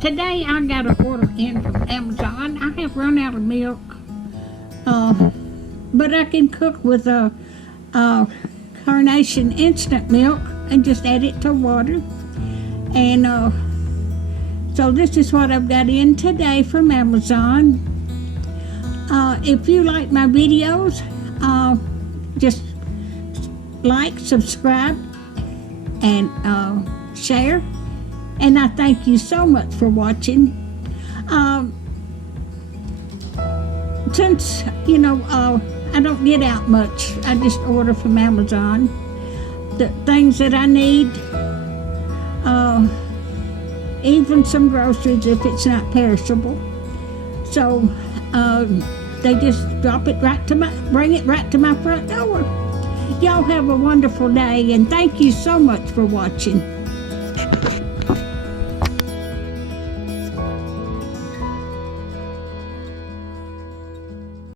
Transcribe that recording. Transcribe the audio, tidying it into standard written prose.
Today I got an order in from Amazon. I have run out of milk, but I can cook with a Carnation instant milk and just add it to water. And so this is what I've got in today from Amazon. If you like my videos, just like, subscribe, and share. And I thank you so much for watching. Since, I don't get out much, I just order from Amazon the things that I need, even some groceries if it's not perishable. So they just bring it right to my front door. Y'all have a wonderful day, and thank you so much for watching.